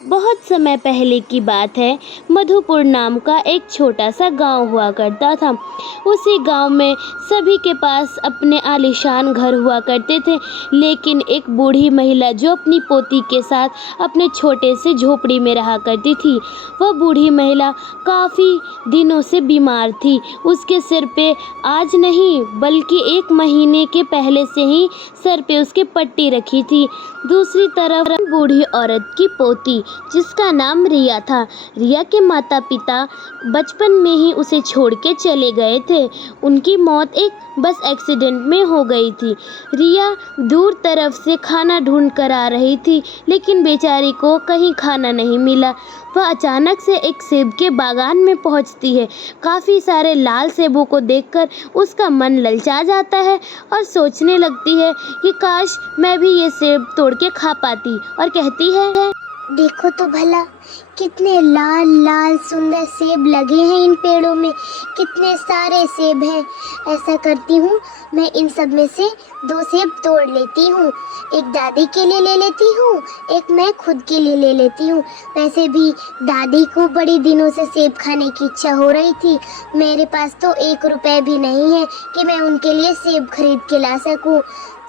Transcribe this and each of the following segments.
बहुत समय पहले की बात है। मधुपुर नाम का एक छोटा सा गांव हुआ करता था। उसी गांव में सभी के पास अपने आलीशान घर हुआ करते थे, लेकिन एक बूढ़ी महिला जो अपनी पोती के साथ अपने छोटे से झोपड़ी में रहा करती थी, वह बूढ़ी महिला काफ़ी दिनों से बीमार थी। उसके सिर पे आज नहीं बल्कि 1 महीने के पहले से ही सर पे उसके पट्टी रखी थी। दूसरी तरफ बूढ़ी औरत की पोती, जिसका नाम रिया था। रिया के माता पिता बचपन में ही उसे छोड़ के चले गए थे। उनकी मौत एक बस एक्सीडेंट में हो गई थी। रिया दूर तरफ से खाना ढूंढ कर आ रही थी, लेकिन बेचारी को कहीं खाना नहीं मिला। वह अचानक से एक सेब के बागान में पहुंचती है। काफ़ी सारे लाल सेबों को देखकर उसका मन ललचा जाता है और सोचने लगती है कि काश मैं भी ये सेब तोड़ के खा पाती, और कहती है, देखो तो भला कितने लाल लाल सुंदर सेब लगे हैं इन पेड़ों में, कितने सारे सेब हैं। ऐसा करती हूँ, मैं इन सब में से 2 सेब तोड़ लेती हूँ। एक दादी के लिए ले लेती हूँ, एक मैं खुद के लिए ले लेती हूँ। वैसे भी दादी को बड़ी दिनों से सेब खाने की इच्छा हो रही थी। मेरे पास तो 1 रुपए भी नहीं है कि मैं उनके लिए सेब खरीद के ला सकूँ।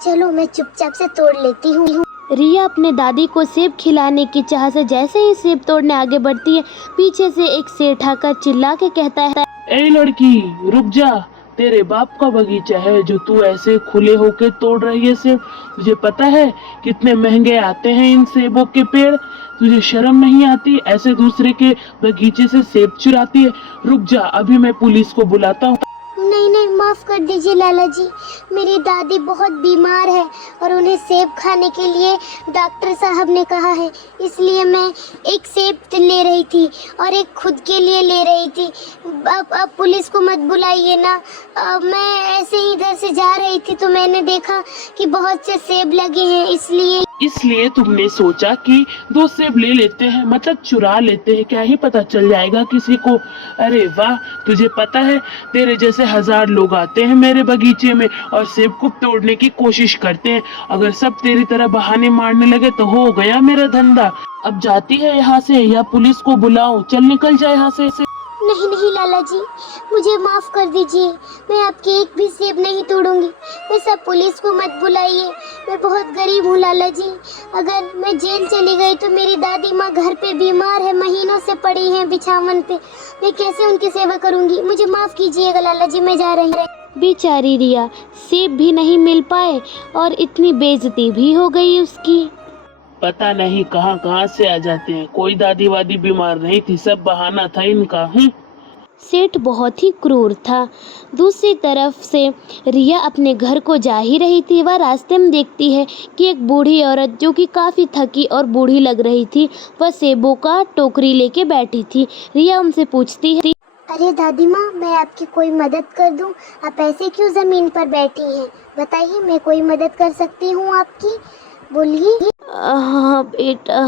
चलो मैं चुपचाप से तोड़ लेती हूँ। रिया अपने दादी को सेब खिलाने की चाह से जैसे ही सेब तोड़ने आगे बढ़ती है, पीछे से एक सेठ आकर चिल्ला के कहता है, ए लड़की रुक जा, तेरे बाप का बगीचा है जो तू ऐसे खुले होके तोड़ रही है सेब। तुझे पता है कितने महंगे आते हैं इन सेबों के पेड़? तुझे शर्म नहीं आती? ऐसे दूसरे के बगीचे से सेब चुराती है। रुक जा, अभी मैं पुलिस को बुलाता हूँ। नहीं नहीं, माफ कर दीजिए लाला जी, मेरी दादी बहुत बीमार है और उन्हें सेब खाने के लिए डॉक्टर साहब ने कहा है, इसलिए मैं एक सेब ले रही थी और एक खुद के लिए ले रही थी। अब पुलिस को मत बुलाइए ना। मैं ऐसे ही इधर से जा रही थी तो मैंने देखा कि बहुत से सेब लगे हैं, इसलिए तुमने सोचा कि 2 सेब ले लेते हैं, मतलब चुरा लेते हैं, क्या ही पता चल जाएगा किसी को। अरे वाह, तुझे पता है तेरे जैसे 1000 लोग आते हैं मेरे बगीचे में और सेब को तोड़ने की कोशिश करते हैं। अगर सब तेरी तरह बहाने मारने लगे तो हो गया मेरा धंधा। अब जाती है यहाँ से या पुलिस को बुलाऊं? चल निकल जाए यहाँ से। नहीं नहीं लाला जी, मुझे माफ़ कर दीजिए, मैं आपके एक भी सेब नहीं तोड़ूंगी। वैसा पुलिस को मत बुलाइए, मैं बहुत गरीब हूँ लाला जी। अगर मैं जेल चली गई तो मेरी दादी माँ घर पे बीमार है, महीनों से पड़ी हैं बिछावन पे। मैं कैसे उनकी सेवा करूँगी? मुझे माफ़ कीजिएगा लाला जी, मैं जा रही हूँ। बेचारी रिया, सेब भी नहीं मिल पाए और इतनी बेइज्जती भी हो गई उसकी। पता नहीं कहाँ कहाँ से आ जाते हैं। कोई दादी वादी बीमार नहीं थी, सब बहाना था इनका। सेठ बहुत ही क्रूर था। दूसरी तरफ से रिया अपने घर को जा ही रही थी। वह रास्ते में देखती है कि एक बूढ़ी औरत जो कि काफ़ी थकी और बूढ़ी लग रही थी, वह सेबों का टोकरी लेके बैठी थी। रिया उनसे पूछती है, अरे दादी माँ, मैं आपकी कोई मदद कर दूँ? आप ऐसे क्यों ज़मीन पर बैठी हैं? बताइए, मैं कोई मदद कर सकती हूँ आपकी? बोलिए। हाँ बेटा,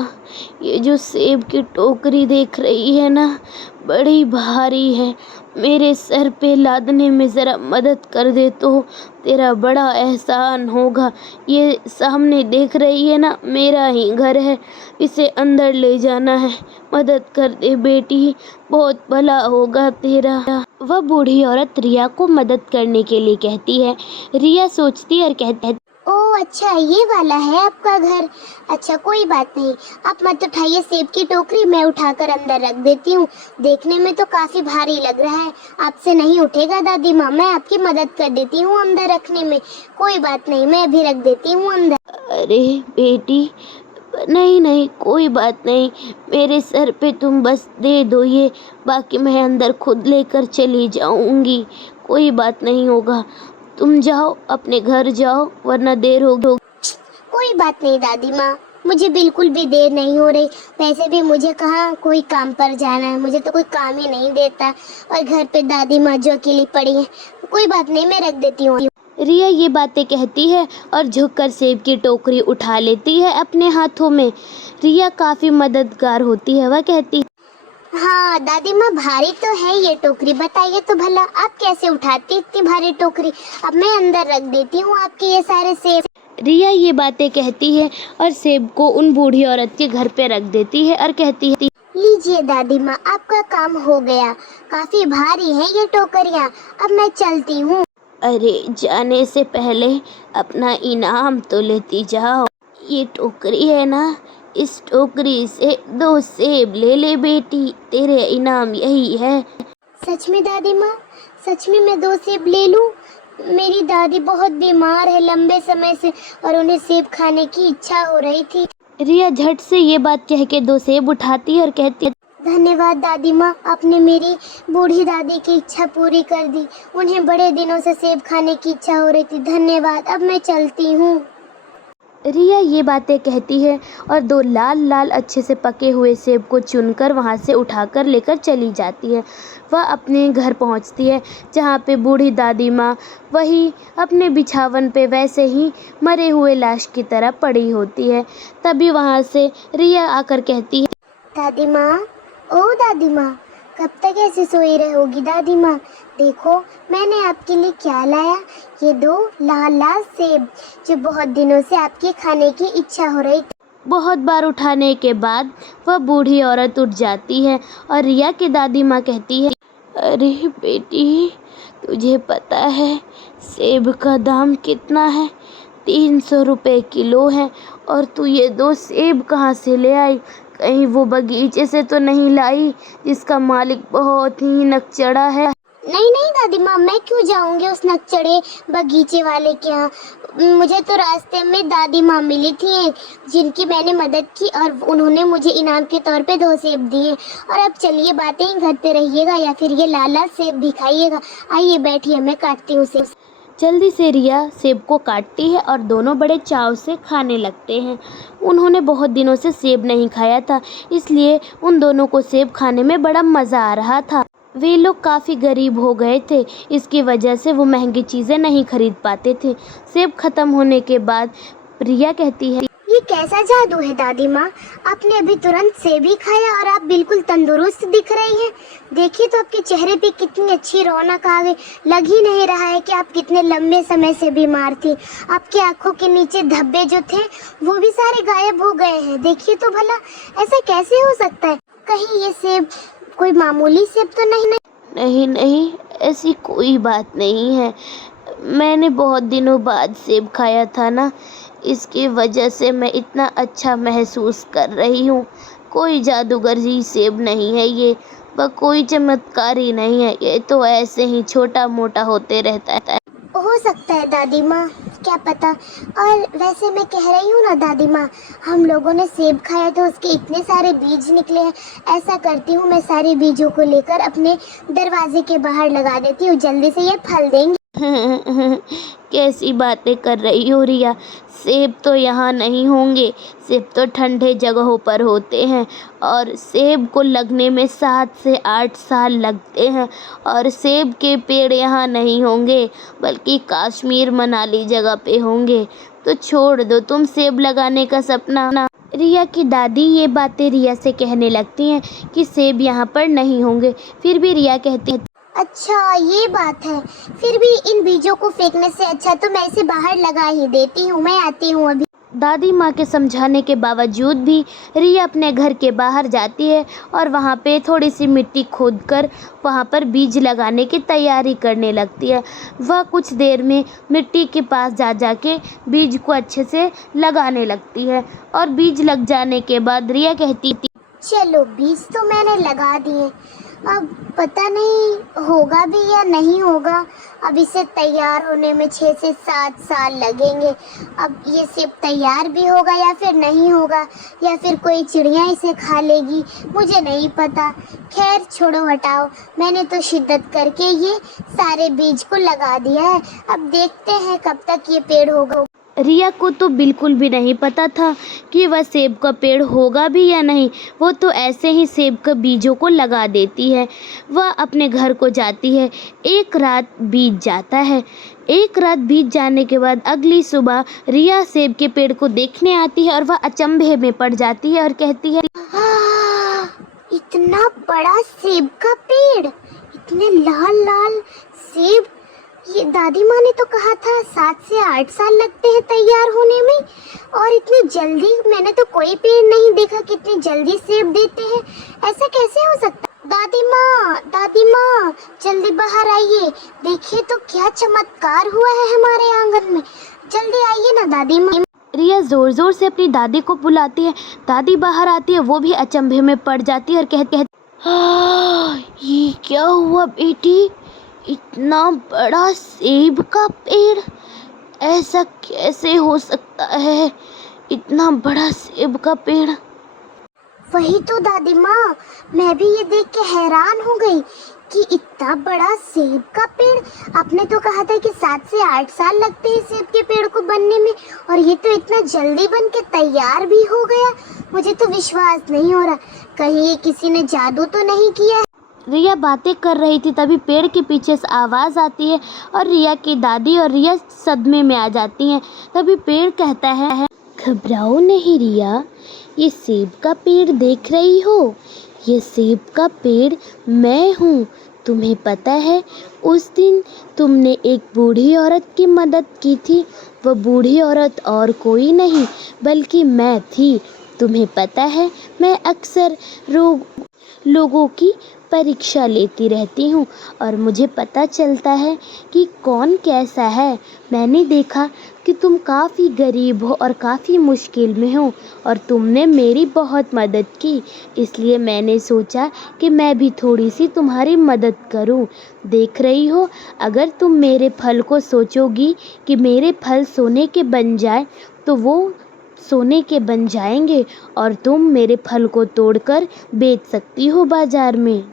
ये जो सेब की टोकरी देख रही है ना, बड़ी भारी है। मेरे सर पे लादने में ज़रा मदद कर दे तो तेरा बड़ा एहसान होगा। ये सामने देख रही है ना, मेरा ही घर है, इसे अंदर ले जाना है। मदद कर दे बेटी, बहुत भला होगा तेरा। वह बूढ़ी औरत रिया को मदद करने के लिए कहती है। रिया सोचती है और कहती है, ओह अच्छा, ये वाला है आपका घर। अच्छा कोई बात नहीं, आप मत उठाइए सेब की टोकरी, मैं उठाकर अंदर रख देती हूँ। देखने में तो काफ़ी भारी लग रहा है, आपसे नहीं उठेगा दादी माँ, मैं आपकी मदद कर देती हूँ अंदर रखने में। कोई बात नहीं, मैं भी रख देती हूँ अंदर। अरे बेटी, नहीं नहीं कोई बात नहीं, मेरे सर पे तुम बस दे दो ये, बाकी मैं अंदर खुद लेकर चली जाऊंगी। कोई बात नहीं होगा, तुम जाओ अपने घर जाओ, वरना देर हो। कोई बात नहीं दादी माँ, मुझे बिल्कुल भी देर नहीं हो रही। वैसे भी मुझे कहाँ कोई काम पर जाना है, मुझे तो कोई काम ही नहीं देता, और घर पे दादी माँ जो अकेली पड़ी है। कोई बात नहीं, मैं रख देती हूँ। रिया ये बातें कहती है और झुककर सेब की टोकरी उठा लेती है अपने हाथों में। रिया काफ़ी मददगार होती है। वह कहती है, हाँ दादी माँ, भारी तो है ये टोकरी, बताइए तो भला आप कैसे उठाती इतनी भारी टोकरी? अब मैं अंदर रख देती हूँ आपके ये सारे सेब। रिया ये बातें कहती है और सेब को उन बूढ़ी औरत के घर पे रख देती है और कहती है, लीजिए दादी माँ, आपका काम हो गया। काफी भारी है ये टोकरियाँ, अब मैं चलती हूँ। अरे जाने से पहले अपना इनाम तो लेती जाओ। ये टोकरी है ना, इस टोकरी से 2 सेब ले ले बेटी, तेरे इनाम यही है। सच में दादी माँ, सच में मैं 2 सेब ले लूँ? मेरी दादी बहुत बीमार है लंबे समय से और उन्हें सेब खाने की इच्छा हो रही थी। रिया झट से ये बात कह के 2 सेब उठाती है और कहती है, धन्यवाद दादी माँ, आपने मेरी बूढ़ी दादी की इच्छा पूरी कर दी। उन्हें बड़े दिनों से सेब खाने की इच्छा हो रही थी। धन्यवाद, अब मैं चलती हूँ। रिया ये बातें कहती है और 2 लाल लाल अच्छे से पके हुए सेब को चुनकर वहाँ से उठाकर लेकर चली जाती है। वह अपने घर पहुँचती है जहाँ पे बूढ़ी दादी माँ वही अपने बिछावन पे वैसे ही मरे हुए लाश की तरह पड़ी होती है। तभी वहाँ से रिया आकर कहती है, दादी माँ, ओ दादी माँ, कब तक ऐसे सोई रहोगी दादी माँ? देखो मैंने आपके लिए क्या लाया, ये 2 लाल लाल सेब जो बहुत दिनों से आपके खाने की इच्छा हो रही थी। बहुत बार उठाने के बाद वह बूढ़ी औरत उठ जाती है और रिया की दादी माँ कहती है, अरे बेटी, तुझे पता है सेब का दाम कितना है? 300 रुपये किलो है। और तू ये 2 सेब कहाँ से ले आई? कहीं वो बगीचे से तो नहीं लाई जिसका मालिक बहुत ही नकचढ़ा है? नहीं नहीं दादी माँ, मैं क्यों जाऊंगी उस नकचढ़े बगीचे वाले के यहाँ। मुझे तो रास्ते में दादी माँ मिली थी एक, जिनकी मैंने मदद की और उन्होंने मुझे इनाम के तौर पे 2 सेब दिए। और अब चलिए बातें ही करते रहिएगा या फिर ये लाल लाल सेब भी खाइएगा। आइए बैठिए, मैं काटती हूँ सेब। जल्दी से रिया सेब को काटती है और दोनों बड़े चाव से खाने लगते हैं। उन्होंने बहुत दिनों से सेब नहीं खाया था, इसलिए उन दोनों को सेब खाने में बड़ा मज़ा आ रहा था। वे लोग काफ़ी गरीब हो गए थे, इसकी वजह से वो महंगी चीज़ें नहीं खरीद पाते थे। सेब ख़त्म होने के बाद रिया कहती है, ये कैसा जादू है दादी माँ? आपने अभी तुरंत सेब ही खाया और आप बिल्कुल तंदुरुस्त दिख रही हैं। देखिए तो आपके चेहरे पे कितनी अच्छी रौनक आ गई। लग ही नहीं रहा है कि आप कितने लंबे समय से बीमार थी। आपकी आंखों के नीचे धब्बे जो थे वो भी सारे गायब हो गए हैं। देखिए तो भला, ऐसा कैसे हो सकता है? कहीं ये सेब कोई मामूली सेब तो नहीं? नहीं नहीं, ऐसी कोई बात नहीं है। मैंने बहुत दिनों बाद सेब खाया था ना, इसकी वजह से मैं इतना अच्छा महसूस कर रही हूँ। कोई जादूगरी सेब नहीं है ये, वह कोई चमत्कार ही नहीं है। ये तो ऐसे ही छोटा मोटा होते रहता है। हो सकता है दादी माँ, क्या पता। और वैसे मैं कह रही हूँ ना दादी माँ, हम लोगों ने सेब खाया तो उसके इतने सारे बीज निकले हैं। ऐसा करती हूँ, मैं सारे बीजों को लेकर अपने दरवाजे के बाहर लगा देती हूँ, जल्दी से ये फल देंगे। कैसी बातें कर रही हो रिया? सेब तो यहाँ नहीं होंगे। सेब तो ठंडे जगहों पर होते हैं और सेब को लगने में 7 से 8 साल लगते हैं। और सेब के पेड़ यहाँ नहीं होंगे, बल्कि कश्मीर मनाली जगह पे होंगे। तो छोड़ दो तुम सेब लगाने का सपना। रिया की दादी ये बातें रिया से कहने लगती हैं कि सेब यहाँ पर नहीं होंगे। फिर भी रिया कहती है, अच्छा ये बात है। फिर भी इन बीजों को फेंकने से अच्छा तो मैं इसे बाहर लगा ही देती हूँ। मैं आती हूँ अभी। दादी माँ के समझाने के बावजूद भी रिया अपने घर के बाहर जाती है और वहाँ पे थोड़ी सी मिट्टी खोदकर वहाँ पर बीज लगाने की तैयारी करने लगती है। वह कुछ देर में मिट्टी के पास जा के बीज को अच्छे से लगाने लगती है और बीज लग जाने के बाद रिया कहती थी, चलो बीज तो मैंने लगा दिए, अब पता नहीं होगा भी या नहीं होगा। अब इसे तैयार होने में 6 से 7 साल लगेंगे। अब ये सेब तैयार भी होगा या फिर नहीं होगा, या फिर कोई चिड़िया इसे खा लेगी, मुझे नहीं पता। खैर छोड़ो हटाओ, मैंने तो शिद्दत करके ये सारे बीज को लगा दिया है। अब देखते हैं कब तक ये पेड़ होगा। रिया को तो बिल्कुल भी नहीं पता था कि वह सेब का पेड़ होगा भी या नहीं। वो तो ऐसे ही सेब के बीजों को लगा देती है। वह अपने घर को जाती है। एक रात बीत जाता है। एक रात बीत जाने के बाद अगली सुबह रिया सेब के पेड़ को देखने आती है और वह अचंभे में पड़ जाती है और कहती है, इतना बड़ा सेब का पेड़, इतने लाल लाल सेब, ये दादी माँ ने तो कहा था 7 से 8 साल लगते हैं तैयार होने में, और इतनी जल्दी मैंने तो कोई पेड़ नहीं देखा कितनी जल्दी सेब देते हैं। ऐसा कैसे हो सकता? दादी माँ जल्दी बाहर आइए, देखिए तो क्या चमत्कार हुआ है हमारे आंगन में। जल्दी आइए ना दादी माँ। रिया जोर जोर से अपनी दादी को बुलाती है। दादी बाहर आती है, वो भी अचंभे में पड़ जाती है और कहती है, ये क्या हुआ बेटी, इतना बड़ा सेब का पेड़, ऐसा कैसे हो सकता है, इतना बड़ा सेब का पेड़। वही तो दादी माँ, मैं भी ये देख के हैरान हो गई कि इतना बड़ा सेब का पेड़। आपने तो कहा था कि 7 से 8 साल लगते हैं सेब के पेड़ को बनने में, और ये तो इतना जल्दी बन के तैयार भी हो गया। मुझे तो विश्वास नहीं हो रहा, कहीं ये किसी ने जादू तो नहीं किया है। रिया बातें कर रही थी, तभी पेड़ के पीछे से आवाज़ आती है और रिया की दादी और रिया सदमे में आ जाती हैं। तभी पेड़ कहता है, घबराओ नहीं रिया, ये सेब का पेड़ देख रही हो, ये सेब का पेड़ मैं हूँ। तुम्हें पता है, उस दिन तुमने एक बूढ़ी औरत की मदद की थी, वह बूढ़ी औरत और कोई नहीं बल्कि मैं थी। तुम्हें पता है, मैं अक्सर लोगों की परीक्षा लेती रहती हूँ और मुझे पता चलता है कि कौन कैसा है। मैंने देखा कि तुम काफ़ी गरीब हो और काफ़ी मुश्किल में हो और तुमने मेरी बहुत मदद की, इसलिए मैंने सोचा कि मैं भी थोड़ी सी तुम्हारी मदद करूं। देख रही हो, अगर तुम मेरे फल को सोचोगी कि मेरे फल सोने के बन जाए तो वो सोने के बन जाएंगे और तुम मेरे फल को तोड़कर बेच सकती हो बाजार में।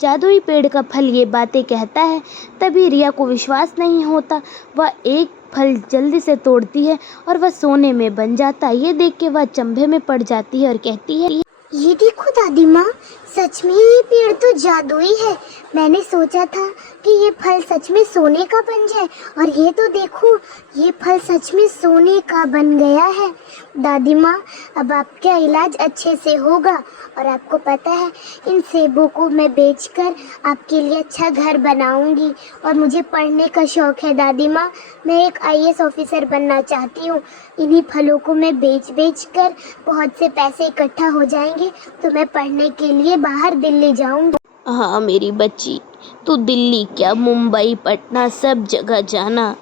जादुई पेड़ का फल ये बातें कहता है। तभी रिया को विश्वास नहीं होता। वह एक फल जल्दी से तोड़ती है और वह सोने में बन जाता है। ये देख के वह अचंभे में पड़ जाती है और कहती है, ये देखो दादी माँ, सच में ये पेड़ तो जादुई है। मैंने सोचा था कि ये फल सच में सोने का बन जाए, और ये तो देखो, ये फल सच में सोने का बन गया है। दादी माँ, अब आपका इलाज अच्छे से होगा, और आपको पता है, इन सेबों को मैं बेचकर आपके लिए अच्छा घर बनाऊंगी। और मुझे पढ़ने का शौक़ है दादी माँ, मैं एक IAS ऑफिसर बनना चाहती हूँ। इन्हीं फलों को मैं बेच कर बहुत से पैसे इकट्ठा हो जाएंगे तो मैं पढ़ने के लिए बाहर दिल्ली जाऊंगी। हाँ मेरी बच्ची, तू दिल्ली क्या, मुंबई, पटना, सब जगह जाना।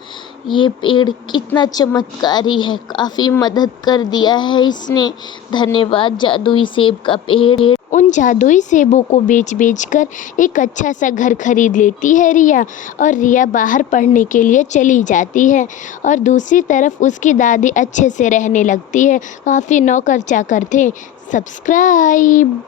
ये पेड़ कितना चमत्कारी है, काफ़ी मदद कर दिया है इसने। धन्यवाद जादुई सेब का पेड़। उन जादुई सेबों को बेच कर एक अच्छा सा घर खरीद लेती है रिया, और रिया बाहर पढ़ने के लिए चली जाती है। और दूसरी तरफ उसकी दादी अच्छे से रहने लगती है। काफ़ी नौकर चाकर थे। सब्सक्राइब।